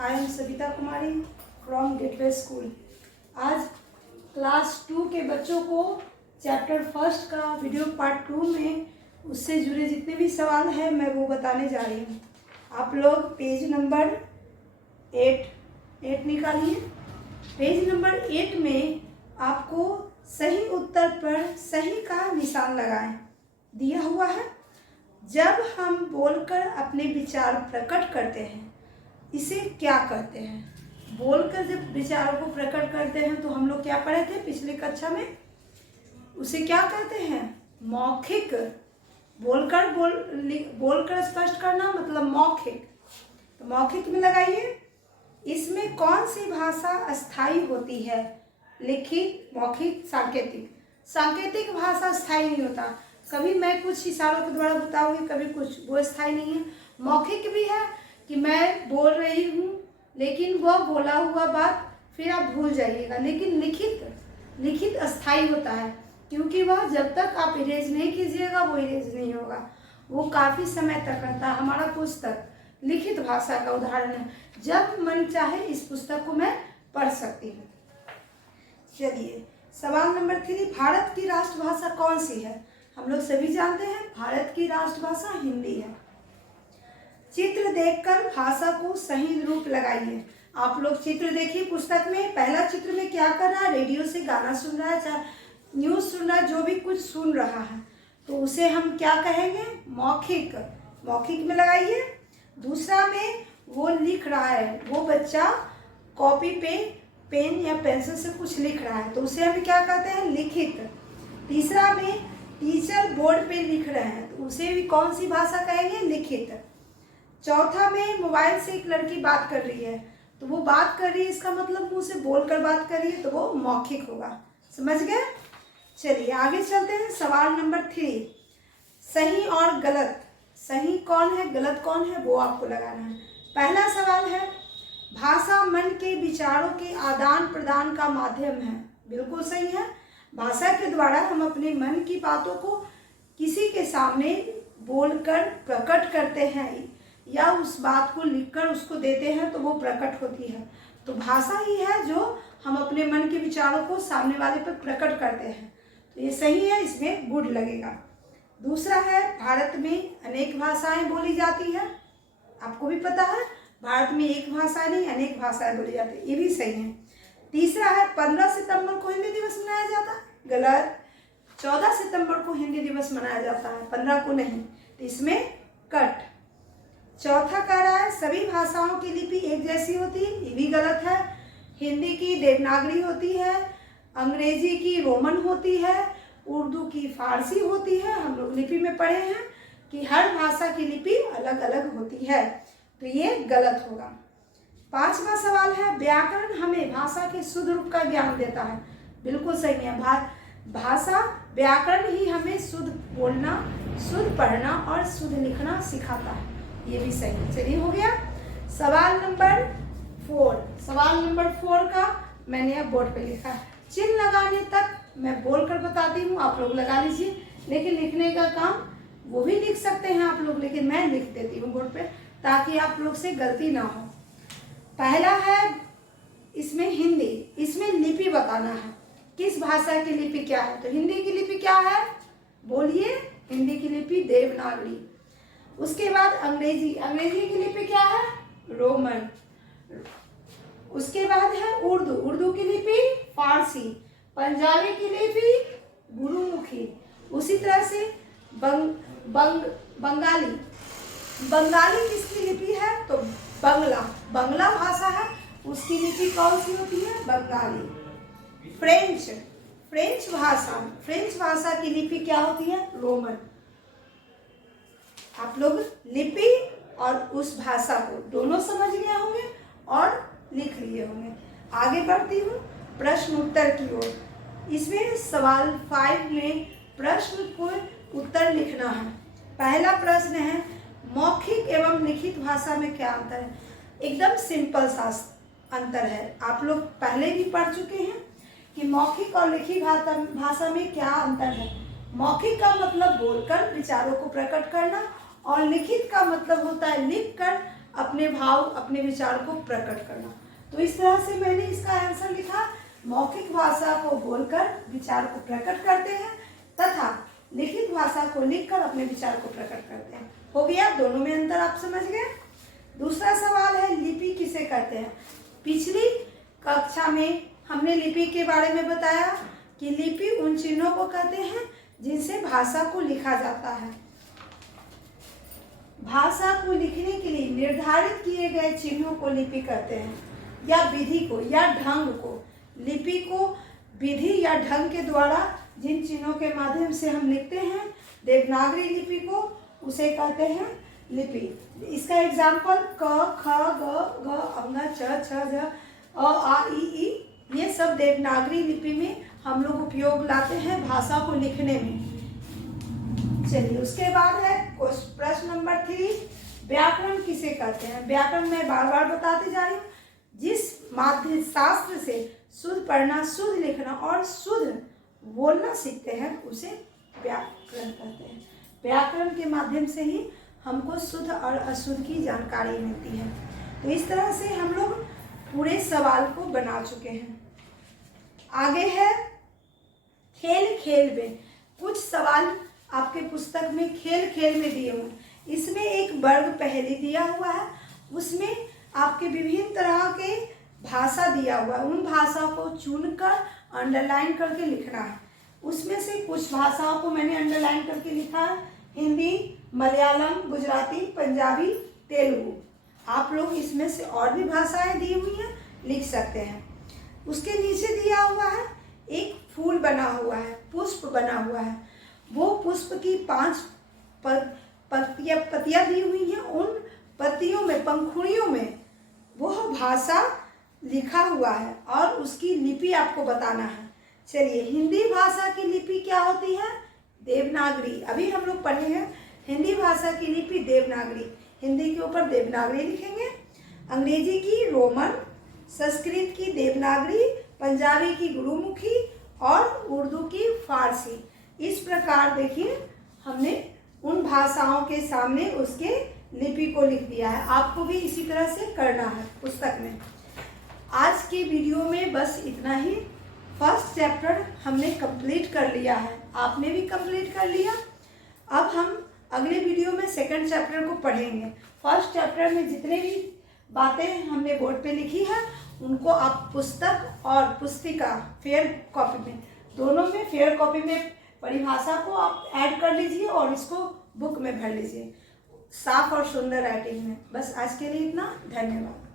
I am Savita Kumari from gateway school. आज class 2 के बच्चों को चैप्टर फर्स्ट का वीडियो पार्ट 2 में उससे जुड़े जितने भी सवाल हैं मैं वो बताने जा रही हूँ। आप लोग पेज नंबर 8 निकालिए। पेज नंबर 8 में आपको सही उत्तर पर सही का निशान लगाएं दिया हुआ है। जब हम बोलकर अपने विचार प्रकट करते हैं इसे क्या कहते हैं? बोलकर जब विचारों को प्रकट करते हैं तो हम लोग क्या पढ़े थे पिछली कक्षा में, उसे क्या कहते हैं? मौखिक। बोलकर स्पष्ट करना मतलब मौखिक। तो मौखिक में लगाइए। इसमें कौन सी भाषा अस्थाई होती है? लिखित, मौखिक, सांकेतिक। सांकेतिक भाषा स्थायी नहीं होता। कभी मैं कुछ इशारों के द्वारा बताऊंगी, कभी कुछ, वो स्थायी नहीं है। मौखिक भी है कि मैं बोल रही हूँ लेकिन वह बोला हुआ बात फिर आप भूल जाइएगा। लेकिन लिखित अस्थाई होता है क्योंकि वह जब तक आप इरेज नहीं कीजिएगा वो इरेज नहीं होगा, वो काफ़ी समय तक रहता है। हमारा पुस्तक लिखित भाषा का उदाहरण है। जब मन चाहे इस पुस्तक को मैं पढ़ सकती हूँ। चलिए सवाल नंबर 3, भारत की राष्ट्रभाषा कौन सी है? हम लोग सभी जानते हैं भारत की राष्ट्रभाषा हिंदी है। चित्र देखकर भाषा को सही रूप लगाइए। आप लोग चित्र देखिए पुस्तक में। पहला चित्र में क्या कर रहा है? रेडियो से गाना सुन रहा है, चाहे न्यूज़ सुन रहा है, जो भी कुछ सुन रहा है तो उसे हम क्या कहेंगे? मौखिक। मौखिक में लगाइए। दूसरा में वो लिख रहा है, वो बच्चा कॉपी पे पेन या पेंसिल से कुछ लिख रहा है तो उसे हम क्या कहते हैं? लिखित। तीसरा में टीचर बोर्ड पे लिख रहे हैं तो उसे भी कौन सी भाषा कहेंगे? लिखित। चौथा में मोबाइल से एक लड़की बात कर रही है तो वो बात कर रही है, इसका मतलब मुंह से बोलकर बात कर रही है तो वो मौखिक होगा। समझ गए? चलिए आगे चलते हैं। सवाल नंबर 3, सही और गलत। सही कौन है, गलत कौन है, वो आपको लगाना है। पहला सवाल है, भाषा मन के विचारों के आदान प्रदान का माध्यम है। बिल्कुल सही है। भाषा के द्वारा हम अपने मन की बातों को किसी के सामने बोलकर प्रकट करते हैं या उस बात को लिखकर उसको देते हैं तो वो प्रकट होती है। तो भाषा ही है जो हम अपने मन के विचारों को सामने वाले पर प्रकट करते हैं, तो ये सही है, इसमें गुड लगेगा। दूसरा है, भारत में अनेक भाषाएं बोली जाती है। आपको भी पता है भारत में एक भाषा नहीं अनेक भाषाएं बोली जाती है, ये भी सही है। तीसरा है, 15 सितंबर को हिंदी दिवस मनाया जाता है। गलत। 14 सितंबर को हिंदी दिवस मनाया जाता है, 15 को नहीं, तो इसमें कट। चौथा कह रहा है, सभी भाषाओं की लिपि एक जैसी होती है। ये भी गलत है। हिंदी की देवनागरी होती है, अंग्रेजी की रोमन होती है, उर्दू की फारसी होती है। हम लोग लिपि में पढ़े हैं कि हर भाषा की लिपि अलग अलग होती है, तो ये गलत होगा। पांचवा सवाल है, व्याकरण हमें भाषा के शुद्ध रूप का ज्ञान देता है। बिल्कुल सही है। भाषा व्याकरण ही हमें शुद्ध बोलना, शुद्ध पढ़ना और शुद्ध लिखना सिखाता है, ये भी सही है। चलिए हो गया। सवाल नंबर 4। सवाल नंबर 4 का मैंने अब बोर्ड पे लिखा है। चिन्ह लगाने तक मैं बोलकर बताती हूँ, आप लोग लगा लीजिए, लेकिन लिखने का काम वो भी लिख सकते हैं आप लोग, लेकिन मैं लिख देती हूँ बोर्ड पे ताकि आप लोग से गलती ना हो। पहला है इसमें हिंदी, इसमें लिपि बताना है, किस भाषा की लिपि क्या है। तो हिंदी की लिपि क्या है? बोलिए। हिंदी की लिपि देवनागरी। उसके बाद अंग्रेजी, अंग्रेजी की लिपि क्या है? रोमन। उसके बाद है उर्दू, उर्दू की लिपि फारसी। पंजाबी की लिपि गुरुमुखी। उसी तरह से बंगाली, बंगाली किसकी लिपि है? तो बंगला भाषा है, उसकी लिपि कौन सी होती है? बंगाली। फ्रेंच भाषा की लिपि क्या होती है? रोमन। आप लोग लिपि और उस भाषा को दोनों समझ गए होंगे और लिख लिए होंगे। आगे बढ़ती हूँ प्रश्न उत्तर की ओर। इसमें सवाल 5 में प्रश्न को उत्तर लिखना है। पहला प्रश्न है, मौखिक एवं लिखित भाषा में क्या अंतर है? एकदम सिंपल सा अंतर है, आप लोग पहले भी पढ़ चुके हैं कि मौखिक और लिखित भाषा में क्या अंतर है। मौखिक का मतलब बोलकर विचारों को प्रकट करना और लिखित का मतलब होता है लिखकर अपने भाव, अपने विचार को प्रकट करना। तो इस तरह से मैंने इसका आंसर लिखा, मौखिक भाषा को बोलकर विचार को प्रकट करते हैं तथा लिखित भाषा को लिखकर अपने विचार को प्रकट करते हैं। हो गया, दोनों में अंतर आप समझ गए। दूसरा सवाल है, लिपि किसे कहते हैं। पिछली कक्षा में हमने लिपि के बारे में बताया कि लिपि उन चिन्हों को कहते हैं जिनसे भाषा को लिखा जाता है। भाषा को लिखने के लिए निर्धारित किए गए चिन्हों को लिपि कहते हैं, या विधि को या ढंग को। लिपि को विधि या ढंग के द्वारा जिन चिन्हों के माध्यम से हम लिखते हैं, देवनागरी लिपि को, उसे कहते हैं लिपि। इसका एग्जाम्पल क, ख, ग, घ, अंग, च, छ, ज, अ, आ, ई, ये सब देवनागरी लिपि में हम लोग उपयोग लाते हैं भाषा को लिखने में। चलिए, उसके बाद है प्रश्न नंबर 3, व्याकरण किसे कहते हैं। व्याकरण मैं बार बार बताते जा रही हूँ। जिस माध्यम शास्त्र से शुद्ध पढ़ना, शुद्ध लिखना और शुद्ध बोलना सीखते हैं उसे व्याकरण कहते हैं। व्याकरण के माध्यम से ही हमको शुद्ध और अशुद्ध की जानकारी मिलती है। तो इस तरह से हम लोग पूरे सवाल को बना चुके हैं। आगे है खेल खेल में। कुछ सवाल आपके पुस्तक में खेल खेल में दिए हुए हैं। इसमें एक वर्ग पहेली दिया हुआ है, उसमें आपके विभिन्न तरह के भाषा दिया हुआ है। उन भाषा को चुनकर अंडरलाइन करके लिखना है। उसमें से कुछ भाषाओं को मैंने अंडरलाइन करके लिखा है, हिंदी, मलयालम, गुजराती, पंजाबी, तेलुगु। आप लोग इसमें से और भी भाषाएं दी हुई हैं, लिख सकते हैं। उसके नीचे दिया हुआ है एक फूल बना हुआ है, पुष्प बना हुआ है। वो पुष्प की 5 पत्तियां दी हुई हैं। उन पत्तियों में, पंखुड़ियों में वह भाषा लिखा हुआ है और उसकी लिपि आपको बताना है। चलिए, हिंदी भाषा की लिपि क्या होती है? देवनागरी। अभी हम लोग पढ़े हैं हिंदी भाषा की लिपि देवनागरी। हिंदी के ऊपर देवनागरी लिखेंगे। अंग्रेजी की रोमन, संस्कृत की देवनागरी, पंजाबी की गुरुमुखी और उर्दू की फारसी। इस प्रकार देखिए, हमने उन भाषाओं के सामने उसके लिपि को लिख दिया है। आपको भी इसी तरह से करना है पुस्तक में। आज की वीडियो में बस इतना ही। फर्स्ट चैप्टर हमने कंप्लीट कर लिया है, आपने भी कंप्लीट कर लिया। अब हम अगले वीडियो में सेकंड चैप्टर को पढ़ेंगे। फर्स्ट चैप्टर में जितने भी बातें हमने बोर्ड पे लिखी है उनको आप पुस्तक और पुस्तिका फेयर कॉपी में, दोनों में फेयर कॉपी में परिभाषा को आप ऐड कर लीजिए और इसको बुक में भर लीजिए साफ और सुंदर राइटिंग में। बस आज के लिए इतना। धन्यवाद।